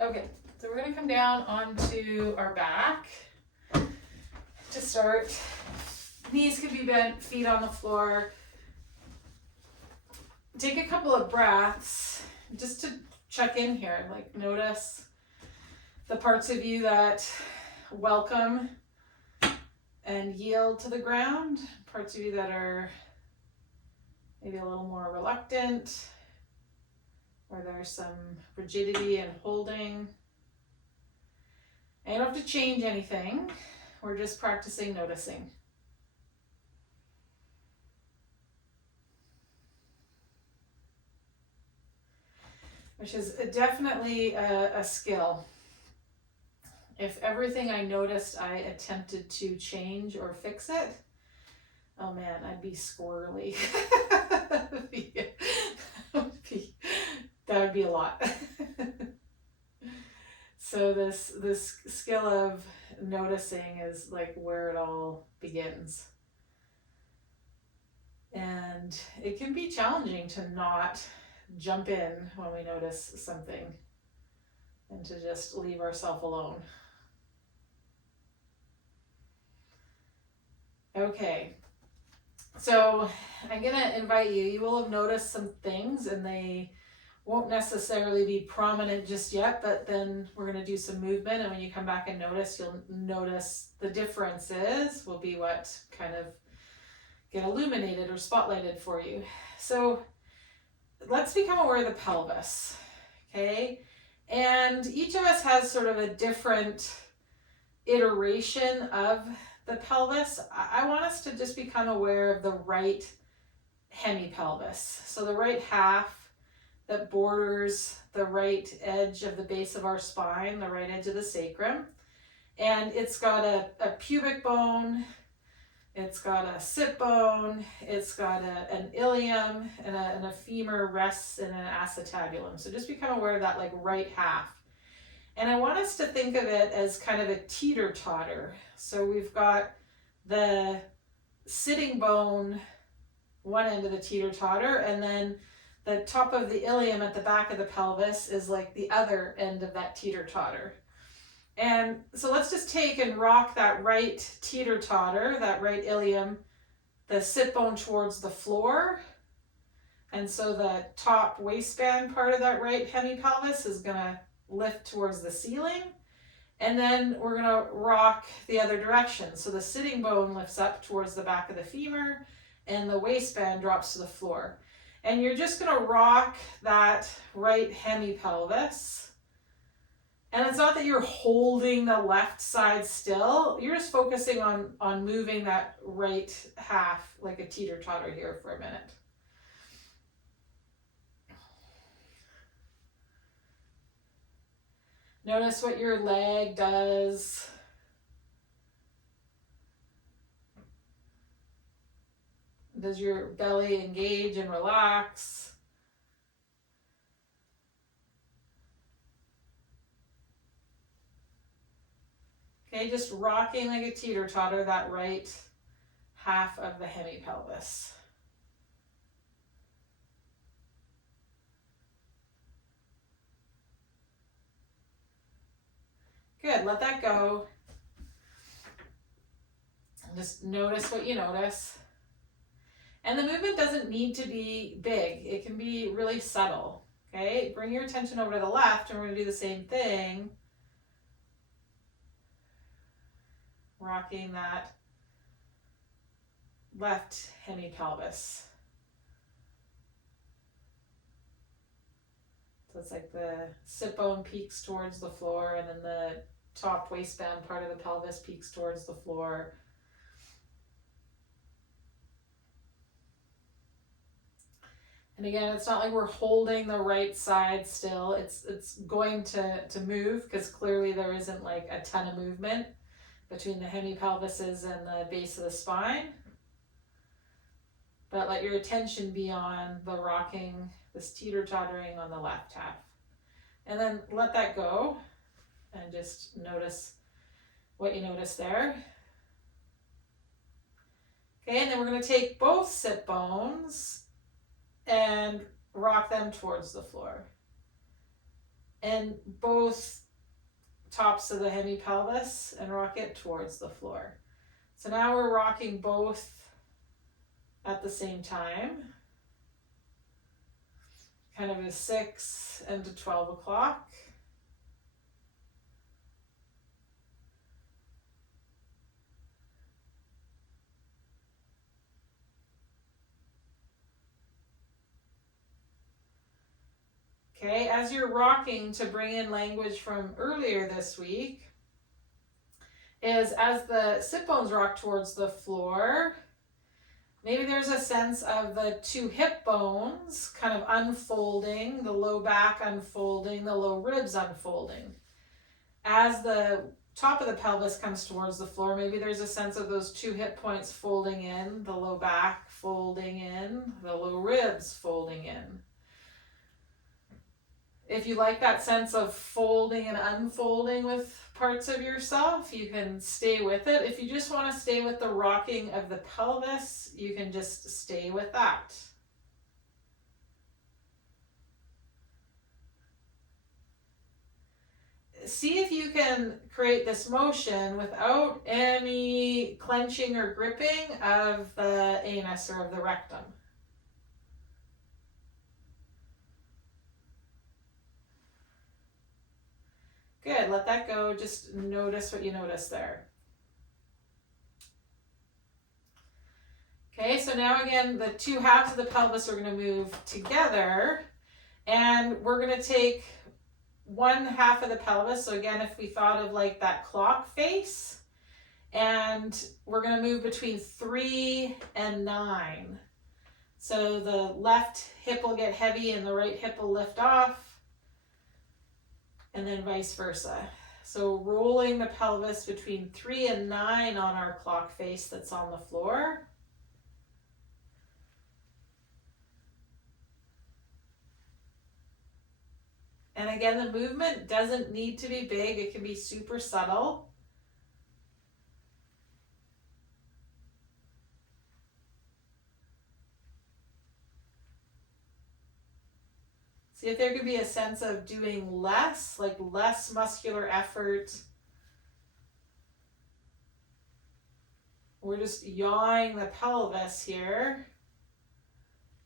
Okay, so we're gonna come down onto our back to start. Knees can be bent, feet on the floor. Take a couple of breaths just to check in here. Like, notice the parts of you that welcome and yield to the ground, parts of you that are maybe a little more reluctant, or there's some rigidity and holding. And you don't have to change anything. We're just practicing noticing. Which is definitely a skill. If everything I noticed I attempted to change or fix it, oh man, I'd be squirrely. That would be a lot. So this skill of noticing is like where it all begins. And it can be challenging to not jump in when we notice something and to just leave ourselves alone. Okay, so I'm gonna invite you. You will have noticed some things and they won't necessarily be prominent just yet, but then we're gonna do some movement, and when you come back and notice, you'll notice the differences will be what kind of get illuminated or spotlighted for you. So let's become aware of the pelvis, okay? And each of us has sort of a different iteration of the pelvis. I want us to just become aware of the right hemipelvis. So the right half that borders the right edge of the base of our spine, the right edge of the sacrum. And it's got a pubic bone, it's got a sit bone, it's got an ilium, and a femur rests in an acetabulum. So just become aware of that like right half. And I want us to think of it as kind of a teeter-totter. So we've got the sitting bone, one end of the teeter-totter, and then the top of the ilium at the back of the pelvis is like the other end of that teeter-totter. And so let's just take and rock that right teeter-totter, that right ilium, the sit bone towards the floor. And so the top waistband part of that right hemipelvis is gonna lift towards the ceiling. And then we're gonna rock the other direction. So the sitting bone lifts up towards the back of the femur and the waistband drops to the floor. And you're just gonna rock that right hemipelvis. And it's not that you're holding the left side still, you're just focusing on moving that right half like a teeter-totter here for a minute. Notice what your leg does. Does your belly engage and relax? Okay, just rocking like a teeter-totter, that right half of the hemipelvis. Good, let that go. Just notice what you notice. And the movement doesn't need to be big. It can be really subtle, okay? Bring your attention over to the left, and we're gonna do the same thing. Rocking that left hemipelvis. So it's like the sit bone peaks towards the floor, and then the top waistband part of the pelvis peaks towards the floor. And again, it's not like we're holding the right side still. It's going to move, because clearly there isn't like a ton of movement between the hemipelvises and the base of the spine. But let your attention be on the rocking, this teeter-tottering on the left half. And then let that go and just notice what you notice there. Okay, and then we're going to take both sit bones and rock them towards the floor. and both tops of the hemipelvis and rock it towards the floor. So now we're rocking both at the same time, kind of a 6 and to 12 o'clock. Okay, as you're rocking, to bring in language from earlier this week, is as the sit bones rock towards the floor, maybe there's a sense of the two hip bones kind of unfolding, the low back unfolding, the low ribs unfolding. As the top of the pelvis comes towards the floor, maybe there's a sense of those two hip points folding in, the low back folding in, the low ribs folding in. If you like that sense of folding and unfolding with parts of yourself, you can stay with it. If you just want to stay with the rocking of the pelvis, you can just stay with that. See if you can create this motion without any clenching or gripping of the anus or of the rectum. Good, let that go. Just notice what you notice there. Okay, so now again, the two halves of the pelvis are going to move together, and we're going to take one half of the pelvis. So again, if we thought of like that clock face, and we're going to move between 3 and 9. So the left hip will get heavy and the right hip will lift off, and then vice versa. So rolling the pelvis between 3 and 9 on our clock face that's on the floor. And again, the movement doesn't need to be big. It can be super subtle. See if there could be a sense of doing less, like less muscular effort. We're just yawing the pelvis here,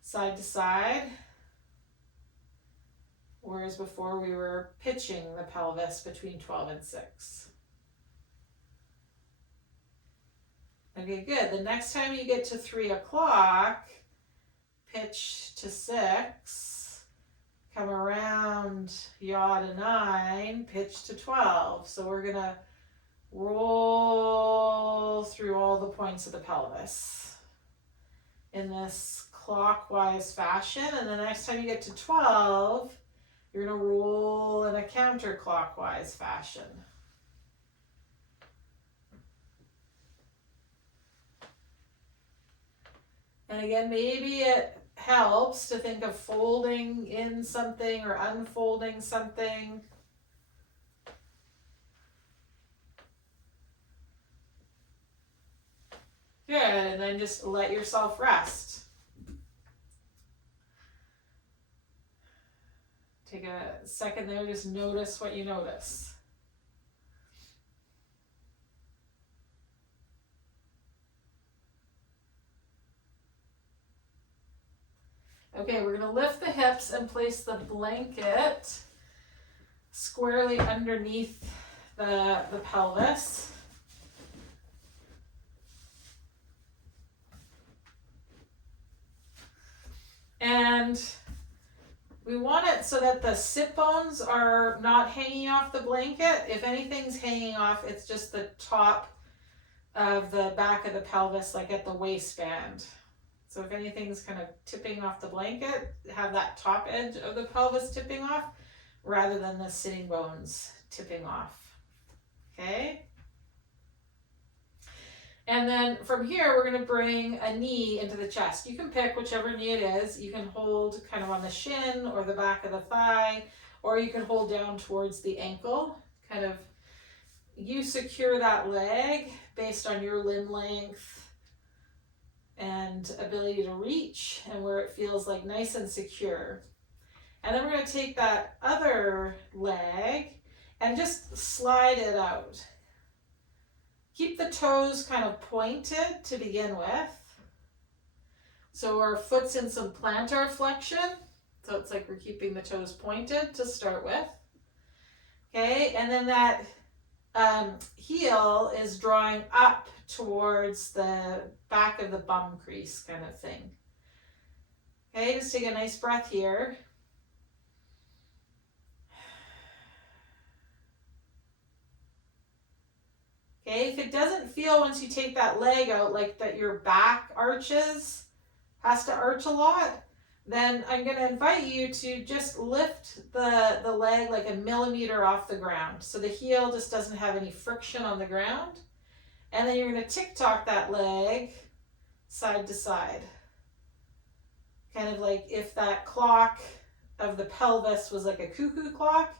side to side. Whereas before we were pitching the pelvis between 12 and 6. Okay, good. The next time you get to 3 o'clock, pitch to 6, come around, yaw to 9, pitch to 12. So we're going to roll through all the points of the pelvis in this clockwise fashion. And the next time you get to 12, you're going to roll in a counterclockwise fashion. And again, maybe it helps to think of folding in something or unfolding something. Good, and then just let yourself rest. Take a second there, just notice what you notice. Okay, we're going to lift the hips and place the blanket squarely underneath the pelvis. And we want it so that the sit bones are not hanging off the blanket. If anything's hanging off, it's just the top of the back of the pelvis, like at the waistband. So if anything's kind of tipping off the blanket, have that top edge of the pelvis tipping off rather than the sitting bones tipping off. Okay? And then from here, we're going to bring a knee into the chest. You can pick whichever knee it is. You can hold kind of on the shin or the back of the thigh, or you can hold down towards the ankle. Kind of, you secure that leg based on your limb length and ability to reach and where it feels like nice and secure. And then we're going to take that other leg and just slide it out. Keep the toes kind of pointed to begin with. So our foot's in some plantar flexion. So it's like we're keeping the toes pointed to start with. Okay, and then that heel is drawing up towards the back of the bum crease kind of thing. Okay, just take a nice breath here. Okay, if it doesn't feel once you take that leg out like that your back has to arch a lot, then I'm going to invite you to just lift the leg like a millimeter off the ground. So the heel just doesn't have any friction on the ground. And then you're going to tick-tock that leg side to side. Kind of like if that clock of the pelvis was like a cuckoo clock,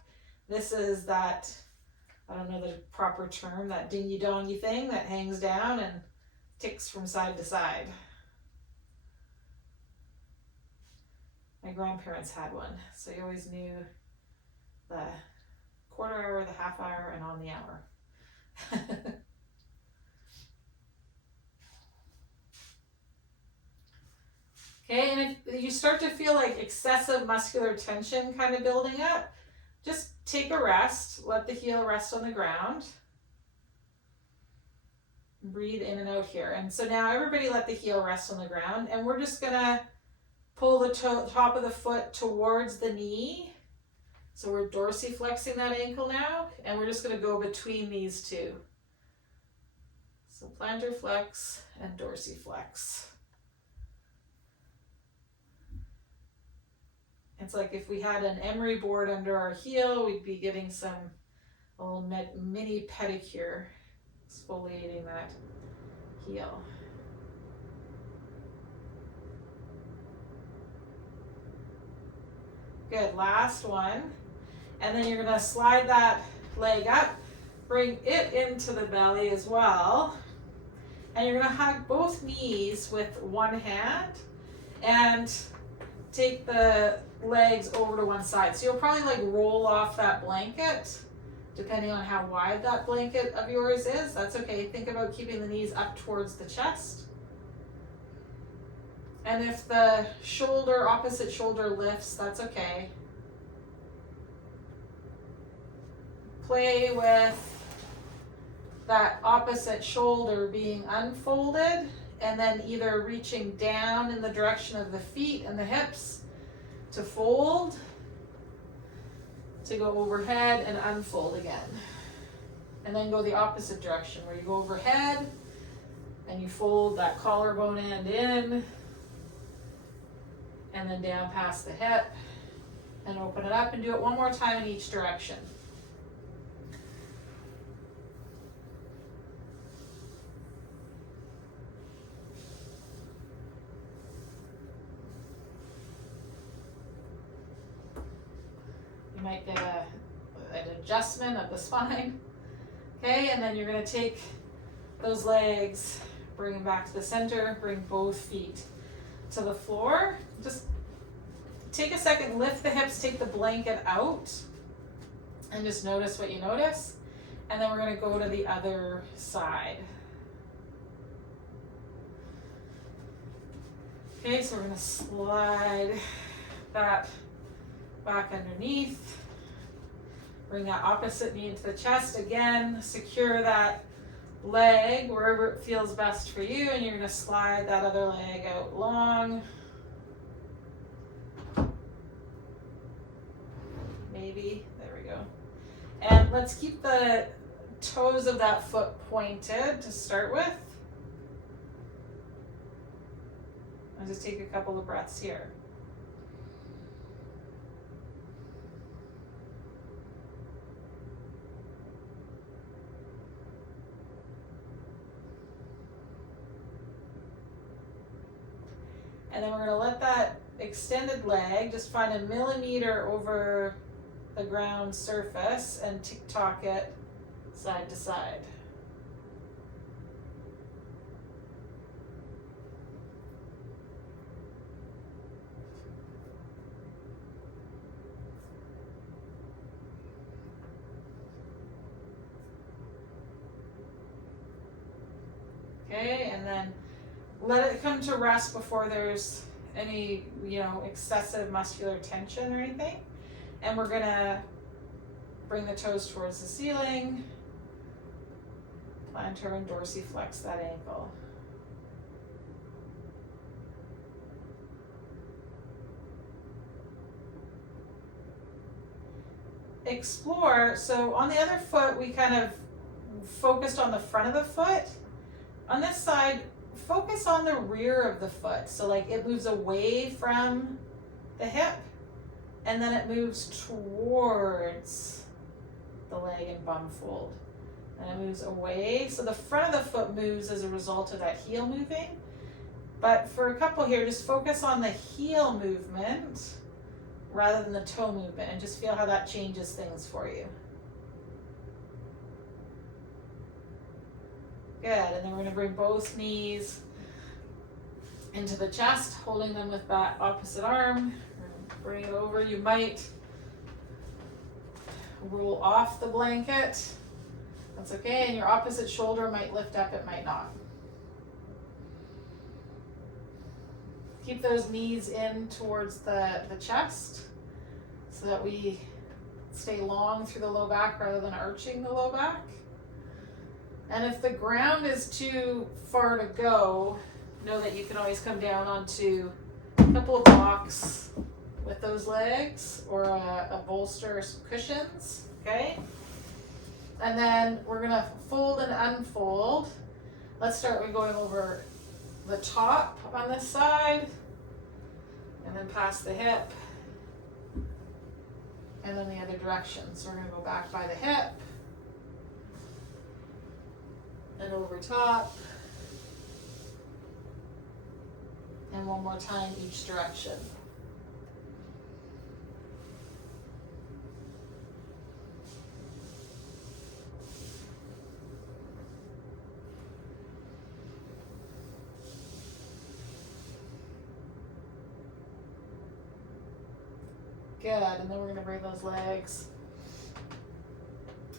this is that, I don't know the proper term, that dingy-dongy thing that hangs down and ticks from side to side. My grandparents had one, so you always knew the quarter hour, the half hour, and on the hour. Okay, and if you start to feel like excessive muscular tension kind of building up, just take a rest, let the heel rest on the ground. Breathe in and out here. And so now everybody let the heel rest on the ground, and we're just gonna pull the top of the foot towards the knee. So we're dorsiflexing that ankle now, and we're just gonna go between these two. So plantar flex and dorsiflex. It's like if we had an emery board under our heel, we'd be getting some little mini pedicure, exfoliating that heel. Good, last one. And then you're gonna slide that leg up, bring it into the belly as well. And you're gonna hug both knees with one hand and take the legs over to one side. So you'll probably like roll off that blanket, depending on how wide that blanket of yours is. That's okay. Think about keeping the knees up towards the chest. And if the opposite shoulder lifts, that's okay. Play with that opposite shoulder being unfolded and then either reaching down in the direction of the feet and the hips to fold, to go overhead and unfold again. And then go the opposite direction where you go overhead and you fold that collarbone end in and then down past the hip and open it up, and do it one more time in each direction. You might get an adjustment of the spine. Okay, and then you're going to take those legs, bring them back to the center, bring both feet to the floor. Just take a second, lift the hips, take the blanket out, and just notice what you notice. And then we're going to go to the other side. Okay, so we're going to slide that back underneath. Bring that opposite knee into the chest. Again, secure that leg wherever it feels best for you, and you're going to slide that other leg out long. Maybe. There we go. And let's keep the toes of that foot pointed to start with. I'll just take a couple of breaths here. And then we're going to let that extended leg just find a millimeter over the ground surface and tick-tock it side to side. Okay, and then let it come to rest before there's any, excessive muscular tension or anything. And we're gonna bring the toes towards the ceiling, plantar and dorsiflex that ankle. Explore, so on the other foot we kind of focused on the front of the foot. On this side, focus on the rear of the foot. So like it moves away from the hip and then it moves towards the leg and bum fold. And it moves away. So the front of the foot moves as a result of that heel moving. But for a couple here, just focus on the heel movement rather than the toe movement and just feel how that changes things for you. Good, and then we're gonna bring both knees into the chest, holding them with that opposite arm. Bring it over. You might roll off the blanket. That's okay, and your opposite shoulder might lift up, it might not. Keep those knees in towards the chest so that we stay long through the low back rather than arching the low back. And if the ground is too far to go, know that you can always come down onto a couple of blocks with those legs or a bolster or some cushions, okay? And then we're gonna fold and unfold. Let's start with going over the top on this side and then past the hip and then the other direction. So we're gonna go back by the hip and over top and one more time each direction. Good, and then we're gonna bring those legs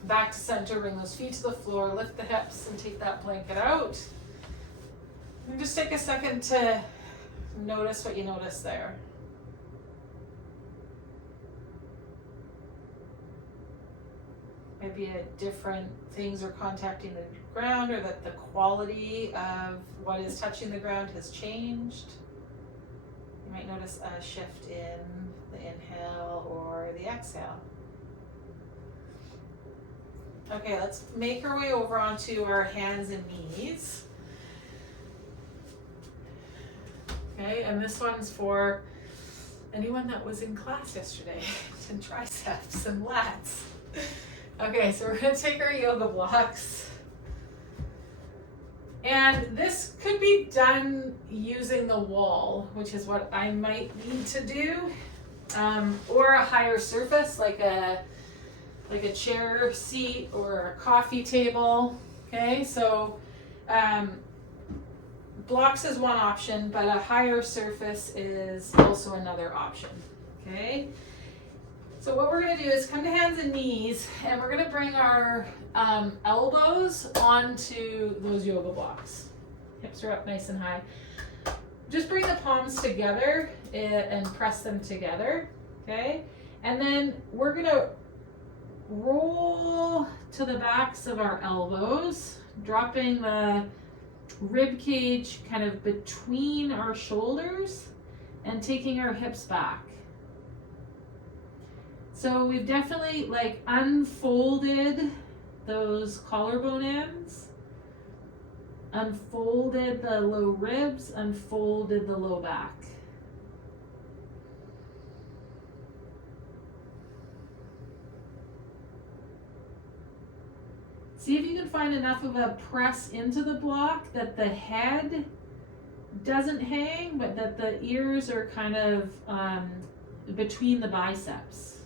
back to center, bring those feet to the floor, lift the hips and take that blanket out. And just take a second to notice what you notice there. Maybe different things are contacting the ground or that the quality of what is touching the ground has changed. You might notice a shift in the inhale or the exhale. Okay, let's make our way over onto our hands and knees. Okay, and this one's for anyone that was in class yesterday, and triceps and lats. Okay, so we're gonna take our yoga blocks. And this could be done using the wall, which is what I might need to do, or a higher surface like a chair seat or a coffee table. Okay, so blocks is one option, but a higher surface is also another option. Okay, so what we're going to do is come to hands and knees, and we're going to bring our elbows onto those yoga blocks. Hips are up nice and high. Just bring the palms together and press them together. Okay, and then we're going to roll to the backs of our elbows, dropping the rib cage kind of between our shoulders and taking our hips back. So we've definitely like unfolded those collarbone ends, unfolded the low ribs, unfolded the low back. See if you can find enough of a press into the block that the head doesn't hang, but that the ears are kind of between the biceps.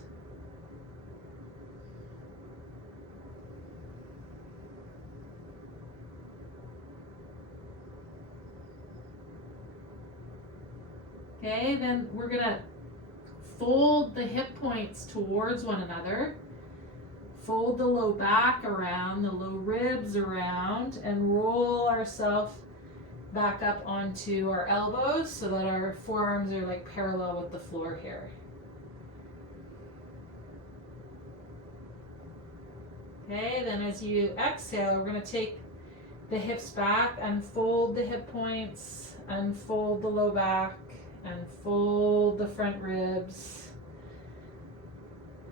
Okay, then we're gonna fold the hip points towards one another. fold the low back around, the low ribs around, and roll ourselves back up onto our elbows so that our forearms are like parallel with the floor here. Okay, then as you exhale, we're going to take the hips back, unfold the hip points, unfold the low back, unfold the front ribs,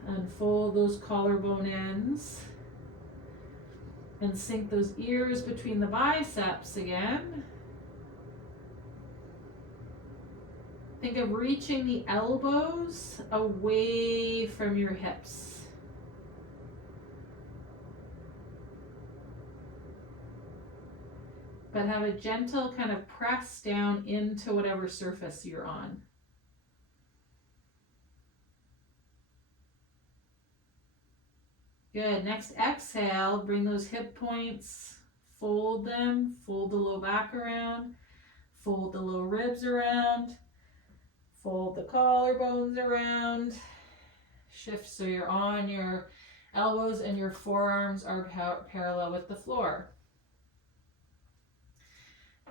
unfold those collarbone ends, and sink those ears between the biceps again. Think of reaching the elbows away from your hips. But have a gentle kind of press down into whatever surface you're on. Good. Next exhale, bring those hip points, fold them, fold the low back around, fold the low ribs around, fold the collarbones around, shift so you're on your elbows and your forearms are parallel with the floor.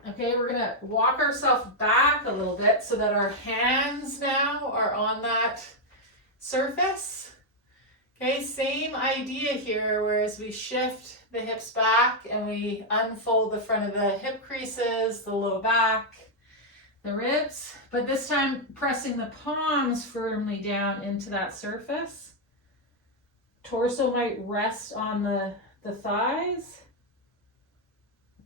Okay, we're gonna walk ourselves back a little bit so that our hands now are on that surface. Okay, same idea here, whereas we shift the hips back and we unfold the front of the hip creases, the low back, the ribs, but this time pressing the palms firmly down into that surface. Torso might rest on the thighs.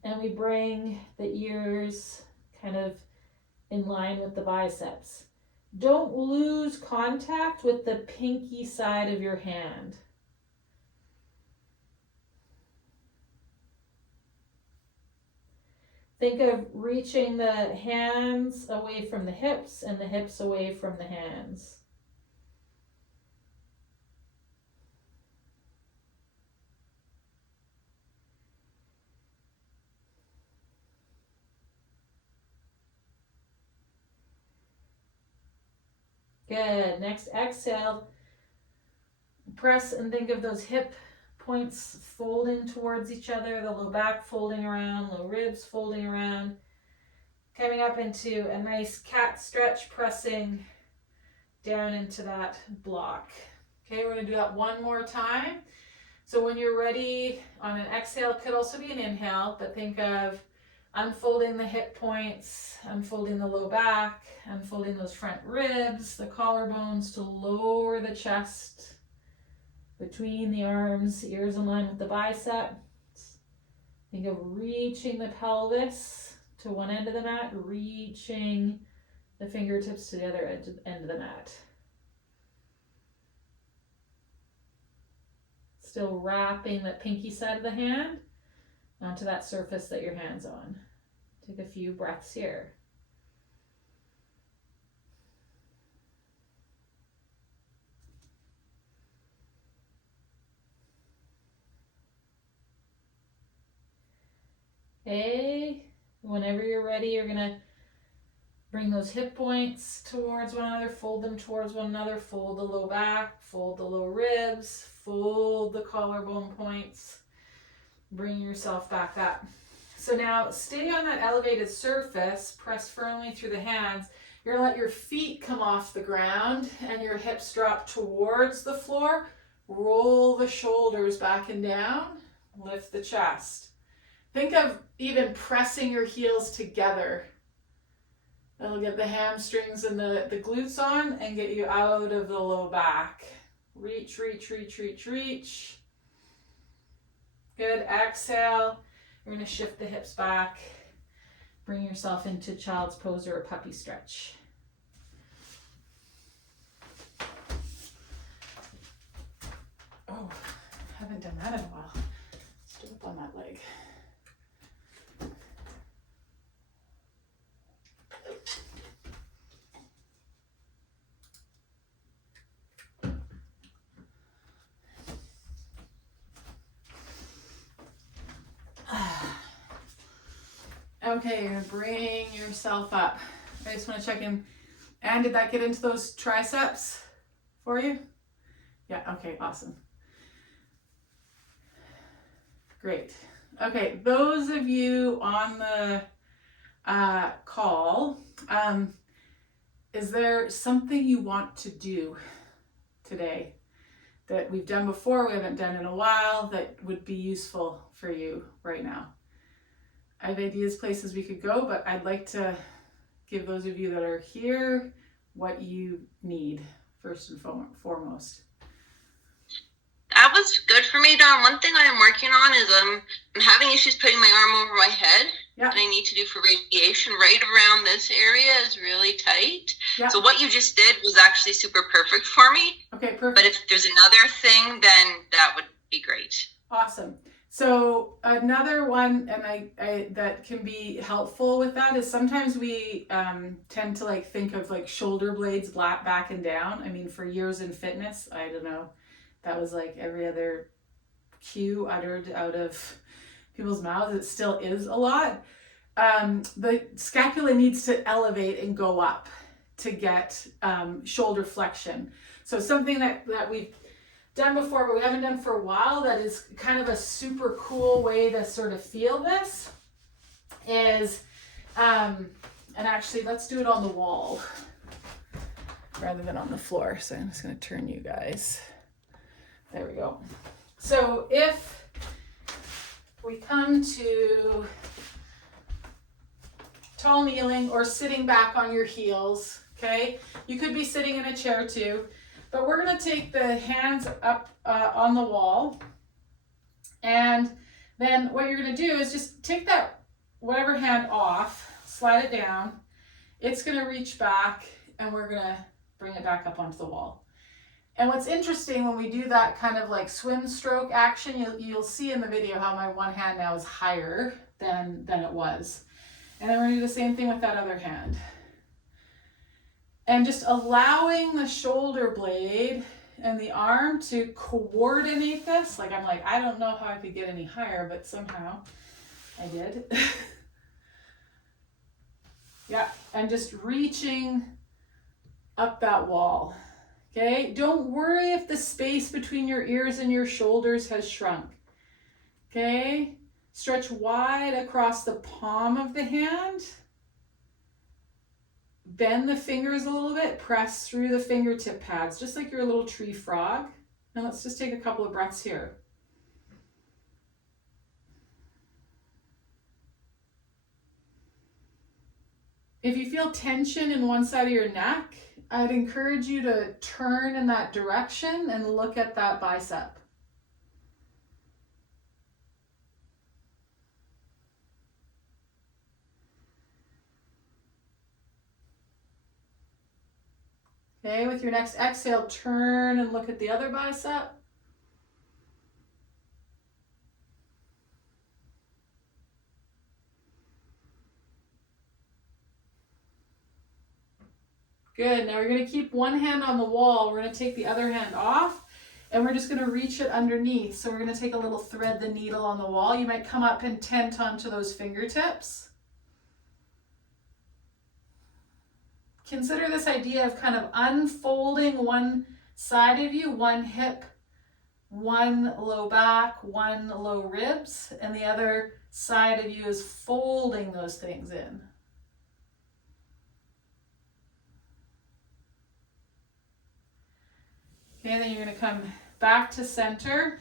And we bring the ears kind of in line with the biceps. Don't lose contact with the pinky side of your hand. Think of reaching the hands away from the hips and the hips away from the hands. Good. Next exhale, press and think of those hip points folding towards each other, the low back folding around, low ribs folding around. Coming up into a nice cat stretch, pressing down into that block. Okay, we're going to do that one more time. So when you're ready on an exhale, could also be an inhale, but think of unfolding the hip points, unfolding the low back, unfolding those front ribs, the collarbones to lower the chest between the arms, ears in line with the biceps. Think of reaching the pelvis to one end of the mat, reaching the fingertips to the other end of the mat. Still wrapping the pinky side of the hand onto that surface that your hand's on. Take a few breaths here. Okay, whenever you're ready, you're gonna bring those hip points towards one another, fold them towards one another, fold the low back, fold the low ribs, fold the collarbone points, bring yourself back up. So now stay on that elevated surface, press firmly through the hands. You're gonna let your feet come off the ground and your hips drop towards the floor. Roll the shoulders back and down, lift the chest. Think of even pressing your heels together. That'll get the hamstrings and the glutes on and get you out of the low back. Reach, reach, reach, reach, reach. Good, exhale. You're gonna shift the hips back. Bring yourself into child's pose or a puppy stretch. Oh, haven't done that in a while. Stood up on that leg. Okay, you're gonna bring yourself up. I just want to check in. And did that get into those triceps for you? Yeah, okay, awesome. Great. Okay, those of you on the call, is there something you want to do today that we've done before, we haven't done in a while, that would be useful for you right now? I have ideas, places we could go, but I'd like to give those of you that are here what you need first and foremost. That was good for me, Dawn. One thing I am working on is I'm having issues putting my arm over my head. Yeah. And I need to do for radiation. Right around this area is really tight. Yeah. So what you just did was actually super perfect for me. Okay, perfect. But if there's another thing, then that would be great. Awesome. So another one, and I that can be helpful with that, is sometimes we tend to like think of like shoulder blades back and down. I mean, for years in fitness, I don't know, that was like every other cue uttered out of people's mouths. It still is a lot. The scapula needs to elevate and go up to get shoulder flexion. So something that we've done before, but we haven't done for a while, that is kind of a super cool way to sort of feel this is, and actually let's do it on the wall rather than on the floor. So I'm just going to turn you guys. There we go. So if we come to tall kneeling or sitting back on your heels, okay? You could be sitting in a chair too, but we're gonna take the hands up on the wall, and then what you're gonna do is just take that whatever hand off, slide it down, it's gonna reach back, and we're gonna bring it back up onto the wall. And what's interesting when we do that kind of like swim stroke action, you'll see in the video how my one hand now is higher than it was. And then we're gonna do the same thing with that other hand. And just allowing the shoulder blade and the arm to coordinate this. Like I'm like, I don't know how I could get any higher, but somehow I did. Yeah, and just reaching up that wall. Okay, don't worry if the space between your ears and your shoulders has shrunk. Okay, stretch wide across the palm of the hand. Bend the fingers a little bit, press through the fingertip pads, just like you're a little tree frog. Now let's just take a couple of breaths here. If you feel tension in one side of your neck, I'd encourage you to turn in that direction and look at that bicep. Okay, with your next exhale, turn and look at the other bicep. Good, now we're gonna keep one hand on the wall. We're gonna take the other hand off and we're just gonna reach it underneath. So we're gonna take a little thread the needle on the wall. You might come up and tent onto those fingertips. Consider this idea of kind of unfolding one side of you, one hip, one low back, one low ribs, and the other side of you is folding those things in. Okay, then you're going to come back to center.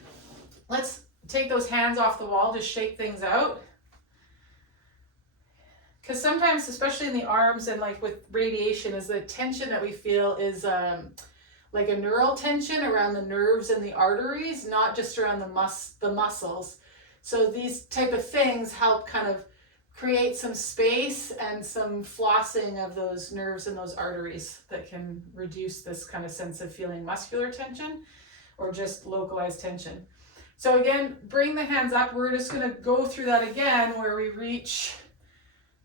Let's take those hands off the wall, just shake things out. Because sometimes, especially in the arms and like with radiation, is the tension that we feel is like a neural tension around the nerves and the arteries, not just around the muscles. So these type of things help kind of create some space and some flossing of those nerves and those arteries that can reduce this kind of sense of feeling muscular tension or just localized tension. So again, bring the hands up. We're just going to go through that again where we reach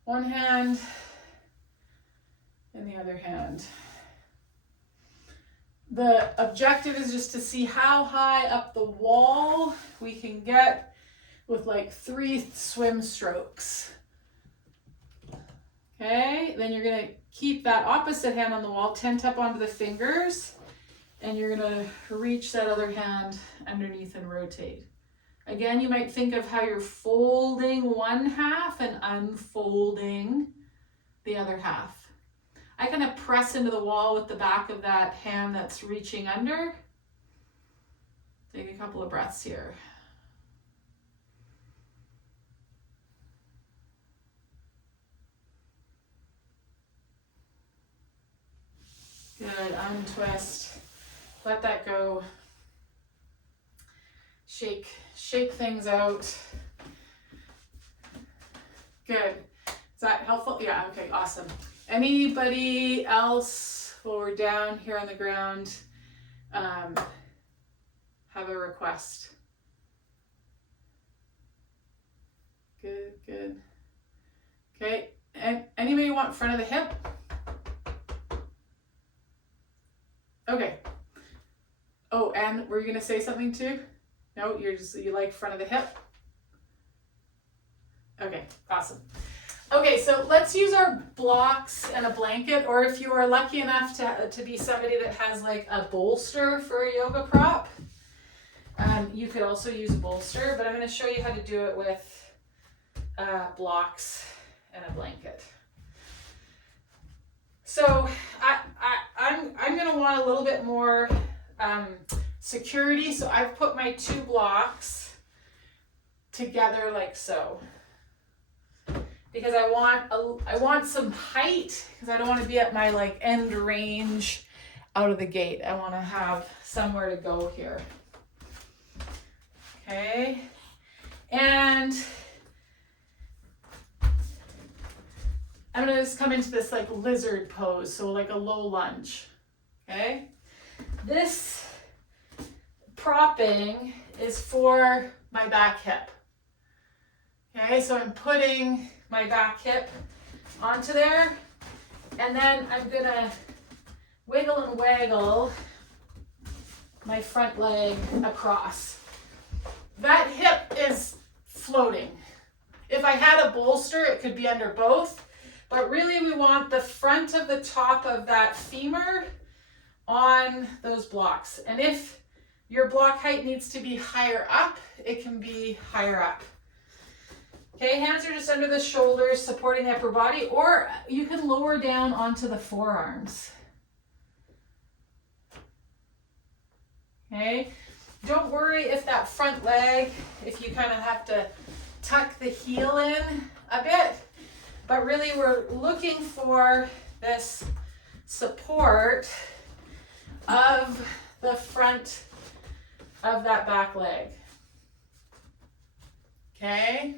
one hand and the other hand. The objective is just to see how high up the wall we can get with like 3 swim strokes. Okay, then you're gonna keep that opposite hand on the wall, tent up onto the fingers, and you're gonna reach that other hand underneath and rotate. Again, you might think of how you're folding one half and unfolding the other half. I kind of press into the wall with the back of that hand that's reaching under. Take a couple of breaths here. Good, untwist. Let that go. Shake things out. Good. Is that helpful? Yeah, okay, awesome. Anybody else, while we're down here on the ground, have a request? Good, good. Okay, and anybody want front of the hip? Okay. Oh, and were you gonna say something too? No, you like front of the hip? Okay, awesome. Okay, so let's use our blocks and a blanket, or if you are lucky enough to be somebody that has like a bolster for a yoga prop, you could also use a bolster, but I'm going to show you how to do it with blocks and a blanket. So I'm going to want a little bit more security, so I've put my 2 blocks together like so. Because I want some height, because I don't want to be at my like end range out of the gate. I want to have somewhere to go here. Okay. And I'm going to just come into this like lizard pose, so like a low lunge. Okay. This propping is for my back hip. Okay, so I'm putting my back hip onto there, and then I'm gonna wiggle and waggle my front leg across. That hip is floating. If I had a bolster, it could be under both, but really we want the front of the top of that femur on those blocks. And if your block height needs to be higher up, it can be higher up. Okay, hands are just under the shoulders, supporting the upper body, or you can lower down onto the forearms. Okay, don't worry if that front leg, if you kind of have to tuck the heel in a bit, but really we're looking for this support of the front of that back leg. Okay.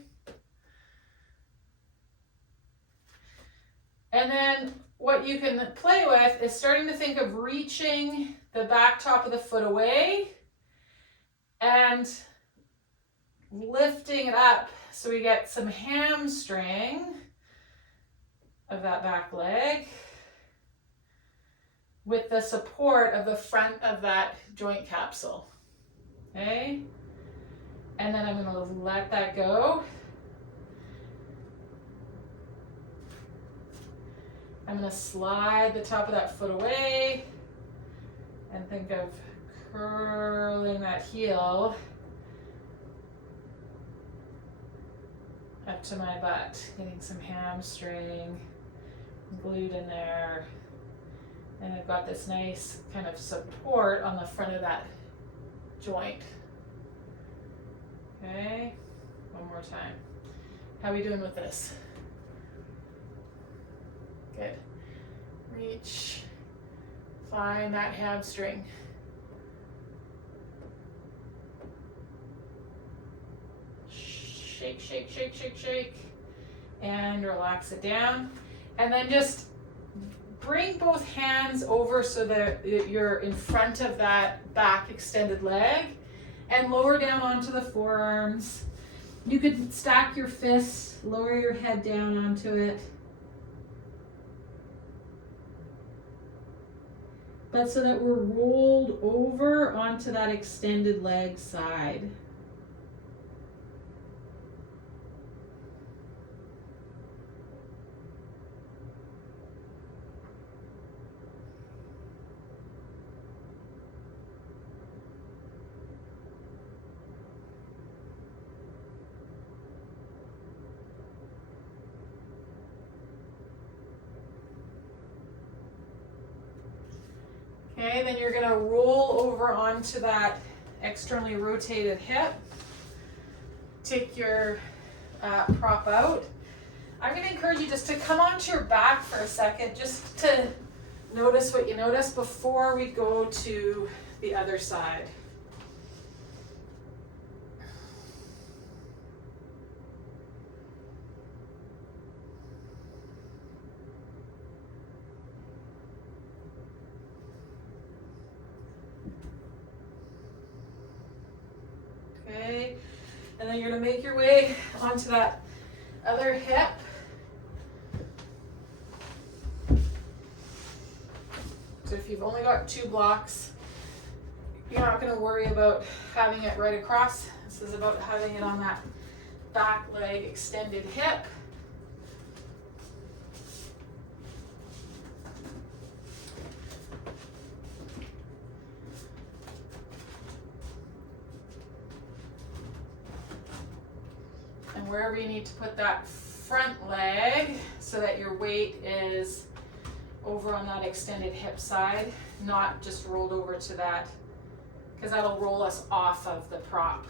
And then what you can play with is starting to think of reaching the back top of the foot away and lifting it up so we get some hamstring of that back leg with the support of the front of that joint capsule. Okay? And then I'm going to let that go. I'm going to slide the top of that foot away and think of curling that heel up to my butt, getting some hamstring glued in there. And I've got this nice kind of support on the front of that joint. Okay, one more time. How are we doing with this? Good. Reach, find that hamstring. Shake, shake, shake, shake, shake, and relax it down. And then just bring both hands over so that you're in front of that back extended leg and lower down onto the forearms. You could stack your fists, lower your head down onto it. But so that we're rolled over onto that extended leg side. Okay, then you're gonna roll over onto that externally rotated hip. Take your prop out. I'm gonna encourage you just to come onto your back for a second, just to notice what you notice before we go to the other side. Okay, and then you're gonna make your way onto that other hip. So if you've only got 2 blocks, you're not gonna worry about having it right across. This is about having it on that back leg extended hip. And wherever you need to put that front leg so that your weight is over on that extended hip side, not just rolled over to that, because that'll roll us off of the prop.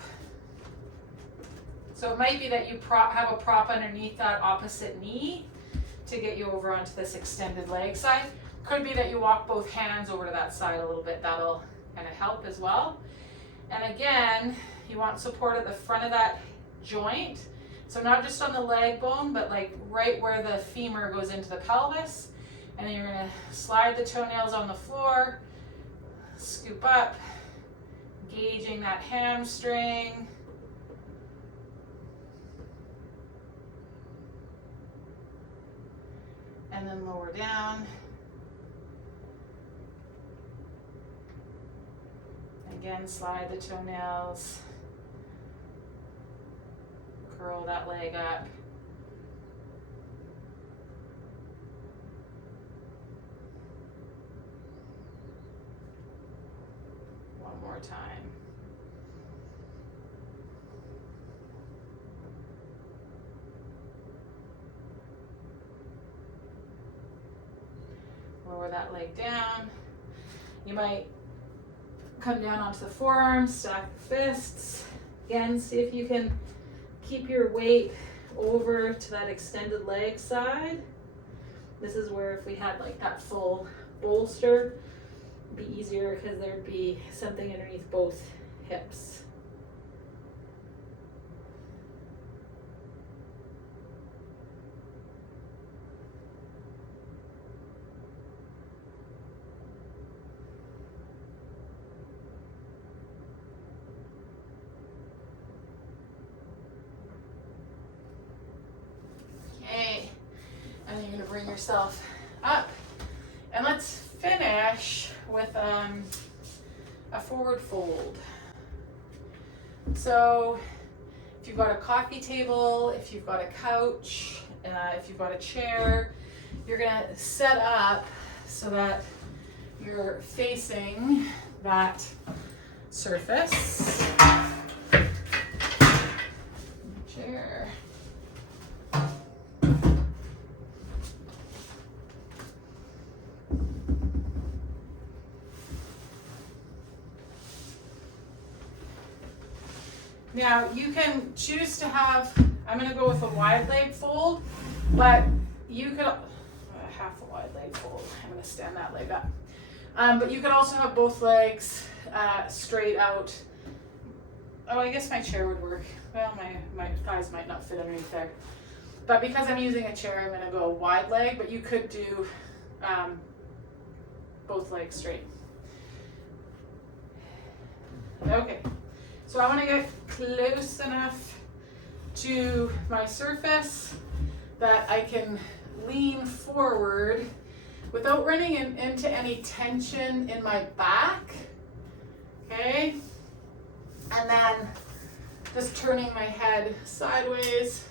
So it might be that you have a prop underneath that opposite knee to get you over onto this extended leg side. Could be that you walk both hands over to that side a little bit. That'll kind of help as well. And again, you want support at the front of that joint. So not just on the leg bone, but like right where the femur goes into the pelvis. And then you're gonna slide the toenails on the floor, scoop up, engaging that hamstring. And then lower down. Again, slide the toenails, curl that leg up. One more time. Lower that leg down. You might come down onto the forearms, stack the fists. Again, see if you can keep your weight over to that extended leg side. This is where if we had like that full bolster, it'd be easier because there'd be something underneath both hips. Okay, and then you're gonna bring yourself up. And let's finish with a forward fold. So if you've got a coffee table, if you've got a couch, if you've got a chair, you're gonna set up so that you're facing that surface. Chair. Now you can choose to have, I'm gonna go with a wide leg fold, but you could, half a wide leg fold, I'm gonna stand that leg up. But you could also have both legs straight out. Oh, I guess my chair would work. Well, my thighs might not fit underneath there. But because I'm using a chair, I'm gonna go wide leg, but you could do both legs straight. Okay. So I want to get close enough to my surface that I can lean forward without running into any tension in my back. Okay? And then just turning my head sideways.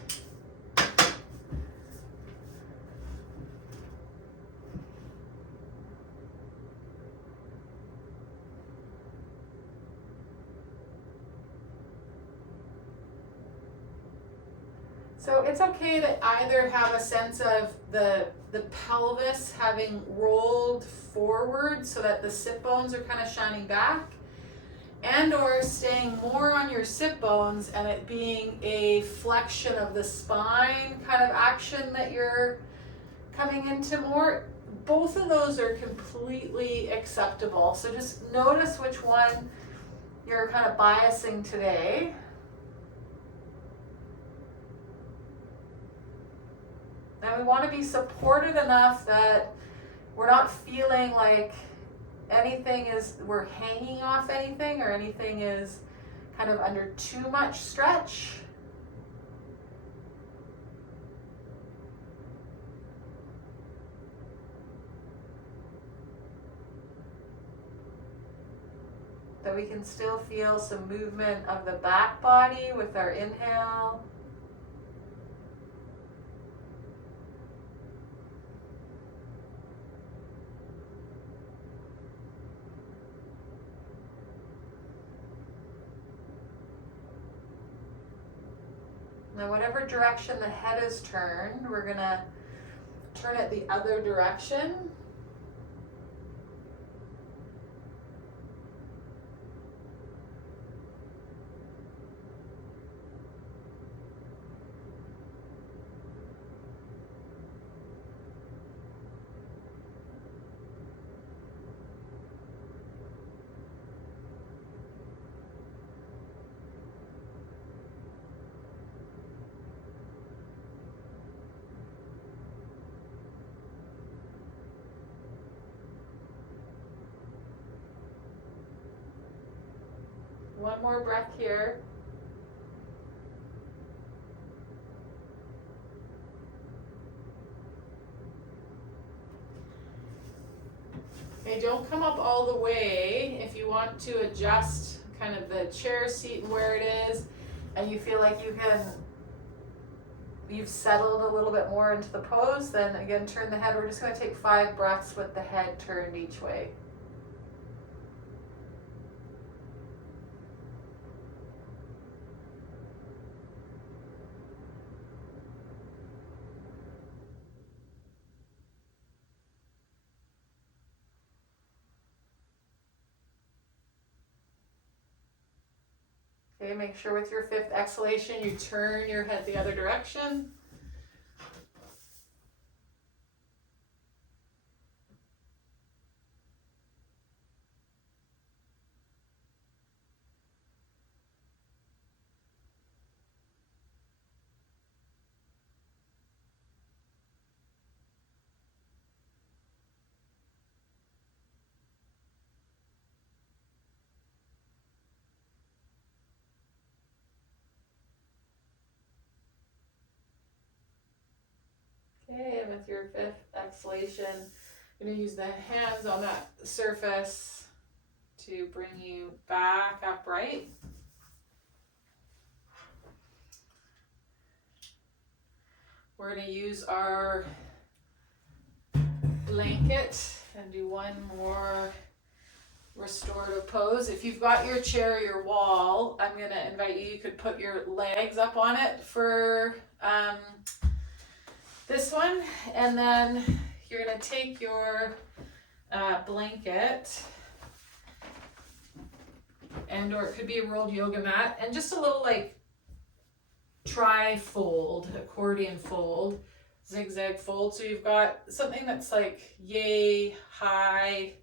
So it's okay to either have a sense of the pelvis having rolled forward so that the sit bones are kind of shining back, and or staying more on your sit bones and it being a flexion of the spine kind of action that you're coming into more. Both of those are completely acceptable. So just notice which one you're kind of biasing today. And we want to be supported enough that we're not feeling like we're hanging off anything or anything is kind of under too much stretch. That we can still feel some movement of the back body with our inhale. Now, whatever direction the head is turned, we're gonna turn it the other direction. One more breath here. Okay, don't come up all the way. If you want to adjust kind of the chair seat and where it is, and you feel like you've settled a little bit more into the pose, then again, turn the head. We're just going to take 5 breaths with the head turned each way. Okay, make sure with your 5th exhalation you turn your head the other direction. Okay, and with your 5th exhalation, you're going to use the hands on that surface to bring you back upright. We're going to use our blanket and do one more restorative pose. If you've got your chair or your wall, I'm going to invite you could put your legs up on it for this one, and then you're going to take your blanket, and or it could be a rolled yoga mat, and just a little like tri-fold, accordion fold, zigzag fold. So you've got something that's like yay high.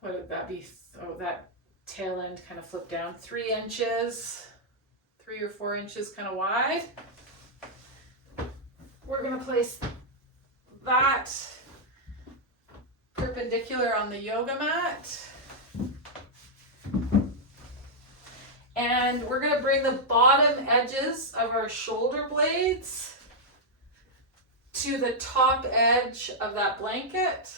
What would that be? Oh, that tail end kind of flip down 3 inches, 3 or 4 inches kind of wide. We're going to place that perpendicular on the yoga mat. And we're going to bring the bottom edges of our shoulder blades to the top edge of that blanket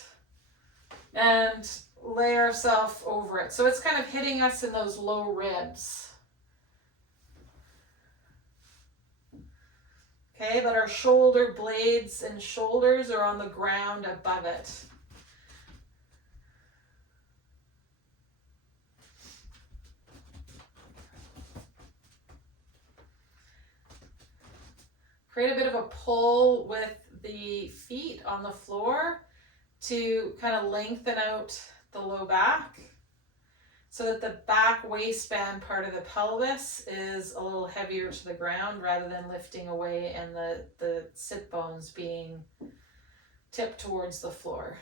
and lay ourselves over it. So it's kind of hitting us in those low ribs. Okay, but our shoulder blades and shoulders are on the ground above it. create a bit of a pull with the feet on the floor to kind of lengthen out the low back so that the back waistband part of the pelvis is a little heavier to the ground rather than lifting away and the sit bones being tipped towards the floor.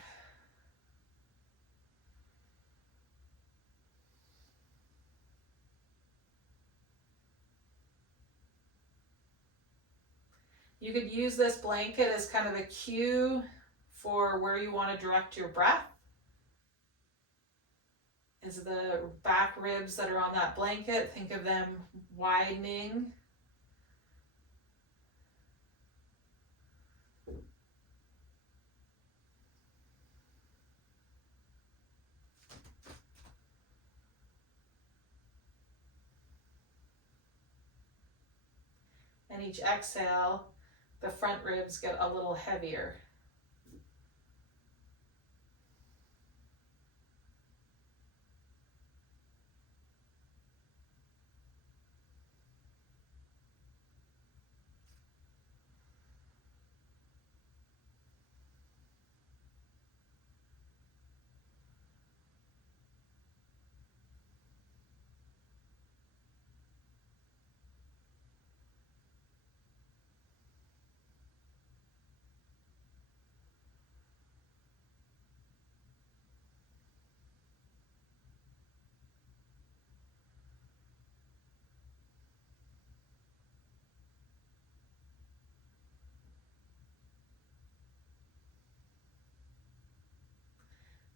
You could use this blanket as kind of a cue for where you want to direct your breath. Is the back ribs that are on that blanket, think of them widening. And each exhale, the front ribs get a little heavier.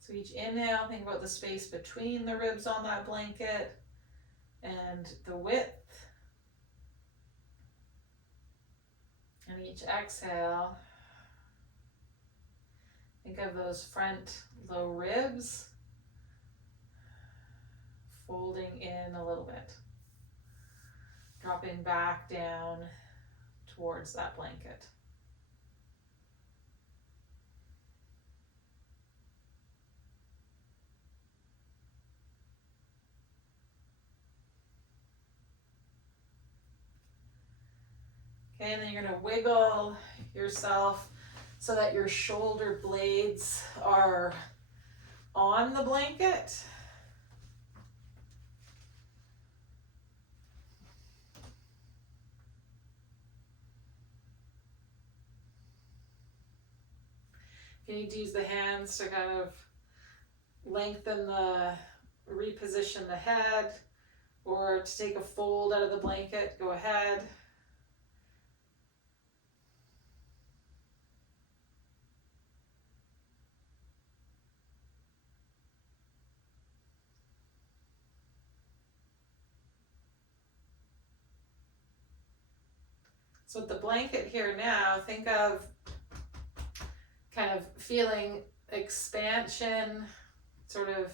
So each inhale, think about the space between the ribs on that blanket and the width. And each exhale, think of those front low ribs folding in a little bit, dropping back down towards that blanket. Okay, and then you're going to wiggle yourself so that your shoulder blades are on the blanket. You need to use the hands to kind of lengthen reposition the head, or to take a fold out of the blanket, go ahead. So with the blanket here now, think of kind of feeling expansion, sort of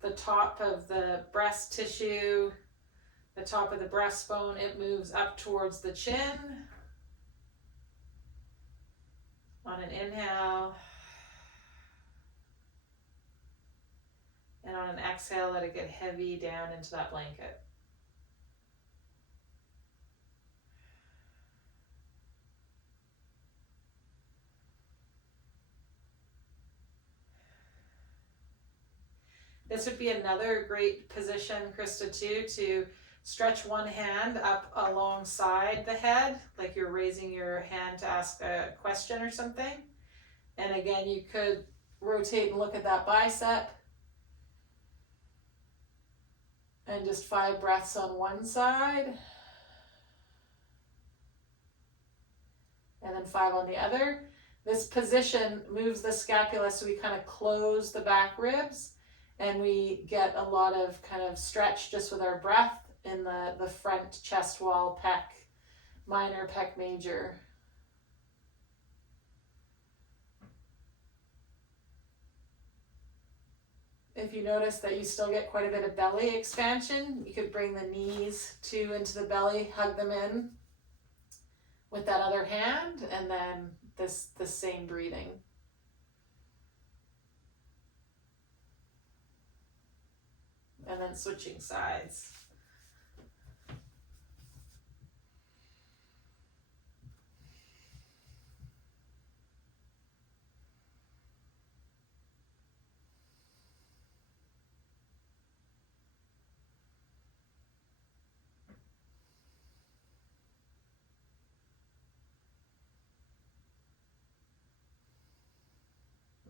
the top of the breast tissue, the top of the breastbone, it moves up towards the chin. On an inhale. And on an exhale, let it get heavy down into that blanket. This would be another great position, Krista, too, to stretch one hand up alongside the head, like you're raising your hand to ask a question or something. And again, you could rotate and look at that bicep. And just 5 breaths on one side. And then 5 on the other. This position moves the scapula, so we kind of close the back ribs. And we get a lot of kind of stretch just with our breath in the front chest wall, pec minor, pec major. If you notice that you still get quite a bit of belly expansion, you could bring the knees into the belly, hug them in with that other hand, and then the same breathing. And then switching sides.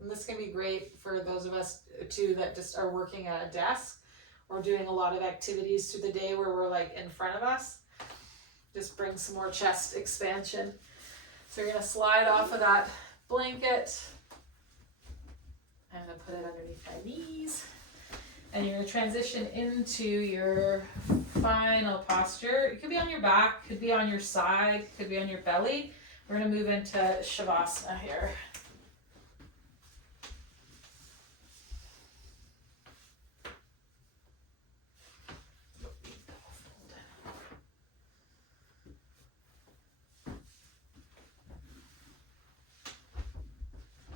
And this can be great for those of us too that just are working at a desk or doing a lot of activities through the day where we're like in front of us. Just bring some more chest expansion. So you're gonna slide off of that blanket. I'm gonna put it underneath my knees. And you're gonna transition into your final posture. It could be on your back, could be on your side, could be on your belly. We're gonna move into Shavasana here.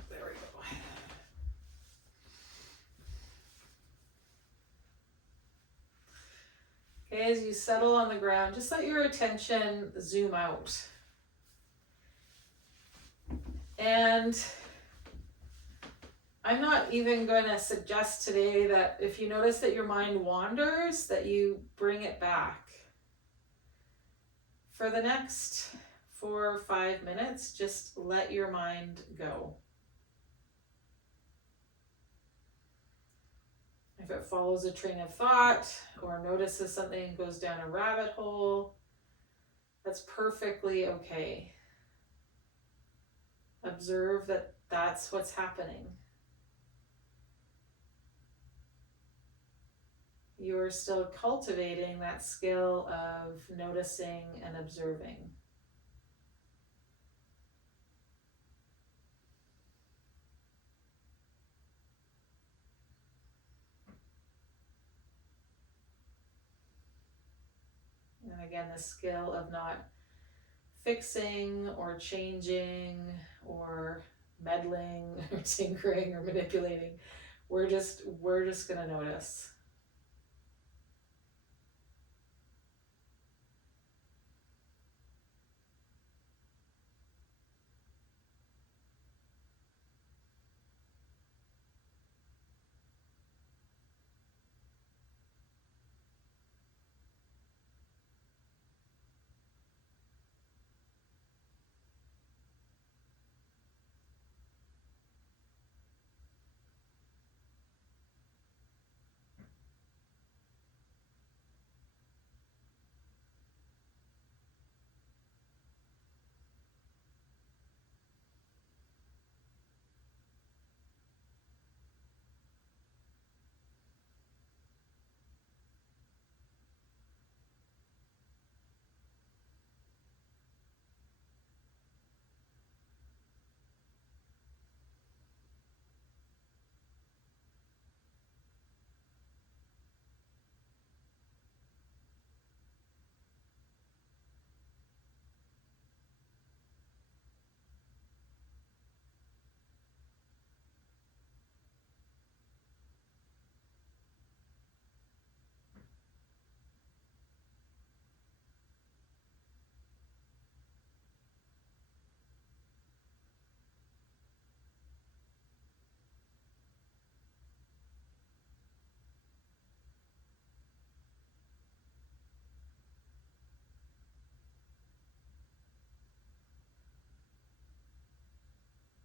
There we go. Okay, as you settle on the ground, just let your attention zoom out. And I'm not even going to suggest today that if you notice that your mind wanders, that you bring it back. For the next 4 or 5 minutes, just let your mind go. If it follows a train of thought or notices something and goes down a rabbit hole, that's perfectly okay. Observe that that's what's happening. You are still cultivating that skill of noticing and observing. And again, the skill of not fixing or changing or meddling or tinkering or manipulating. We're just gonna notice.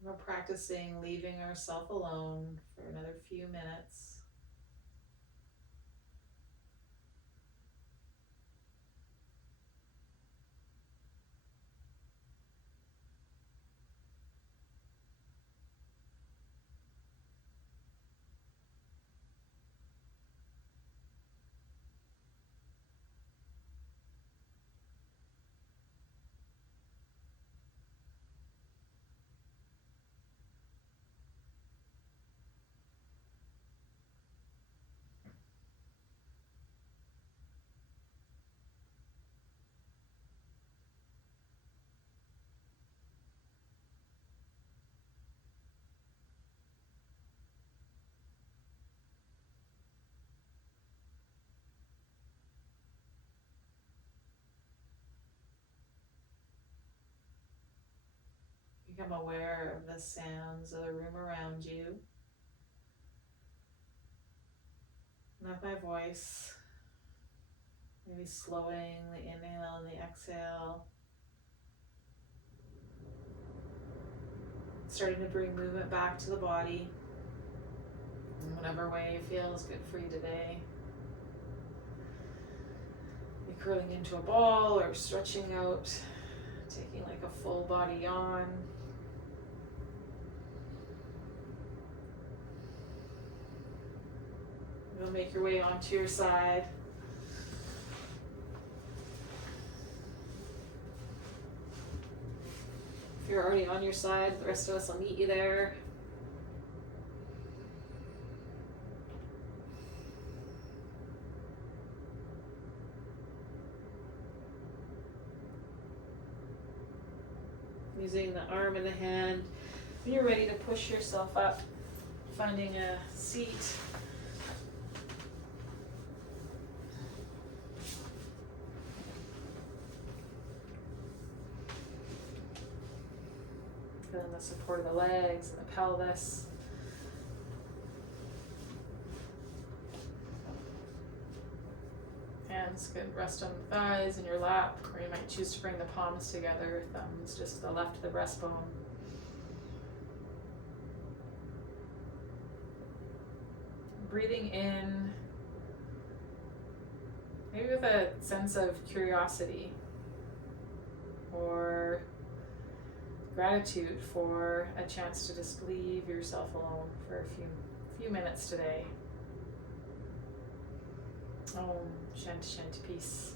We're practicing leaving ourselves alone for another few minutes. Become aware of the sounds of the room around you. And of my voice. Maybe slowing the inhale and the exhale. starting to bring movement back to the body in whatever way feels good for you today. You're curling into a ball or stretching out, taking like a full body yawn. You'll make your way onto your side. If you're already on your side, the rest of us will meet you there. Using the arm and the hand. When you're ready to push yourself up, finding a seat. Feeling the support of the legs and the pelvis. Hands could rest on the thighs in your lap, or you might choose to bring the palms together, thumbs just to the left of the breastbone. Breathing in, maybe with a sense of curiosity or gratitude for a chance to just leave yourself alone for a few minutes today. Om Shanti Shanti, peace.